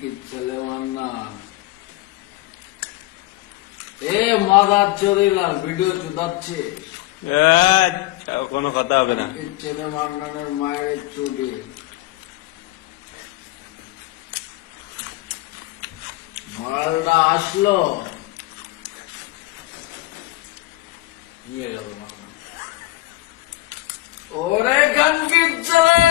খানকির ছেলে Mannan mother Charilam video চুদাচ্ছে কোনো কথা হবে না। ছেলে মান্নানের মায়ের চুরি মালটা আসলো নিয়ে গেল মান্নান। ওরে খানকির ছেলে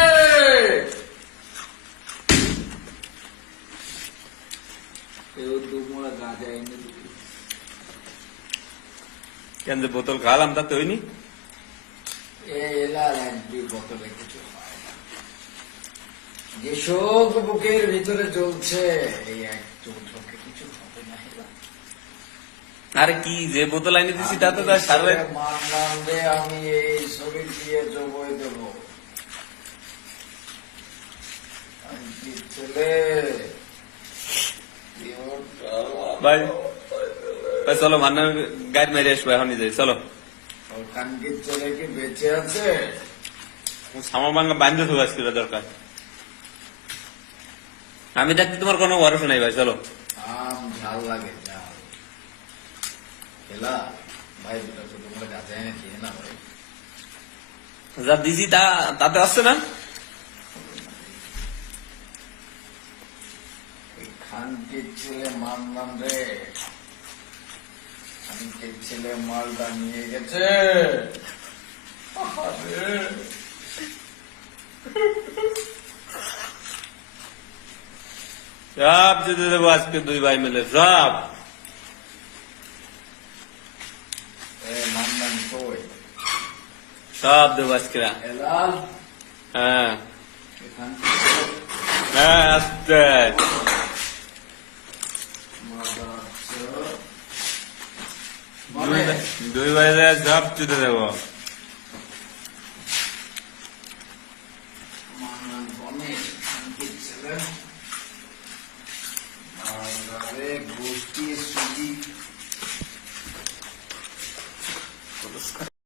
কেউ দুমড়া গাঁজা এনে দিবি। কেন যে বোতল খাওয়ালাম তা তৈরি এলার একটি বোতলে কিছু হয় না। যে শোক বুকের ভিতরে চলছে এই এক চৌঠকে কিছু হবে না। আরে কি যে বোতল আইনে দিছি তাতে তার সারা মানলাম রে আমি এই শরীর দিয়ে জবই দেব। ছেলে ভাই ভাই চলো মান্নার গাড়ি মেরে আসবো এখনই যাই চলো। কানকির ছেলে কি বেঁচে আছে? সামা ভাঙ্গা বান্ধব হয়ে আসছিল দরকার। আমি থাকতে তোমার কোনো ভরসা নাই ভাই চলো। আম ঝাল লাগে ঝাল খেলা ভাই দুটা ছোট করে গাছে এনে খেয়ে না ভাই। যা দিছি তাতে আসছে না। খানকির ছেলে মানলাম রে খানকির ছেলে মালটা নিয়ে গেছে। সব যেতে দেবো আজকে দুই ভাই মিলে সব। মানলাম কই সব দেবো আজকে। এলাল হ্যাঁ খানকির ছেলে হ্যাঁ আসতে মানে দুই ভাই সব যেতে দেবো।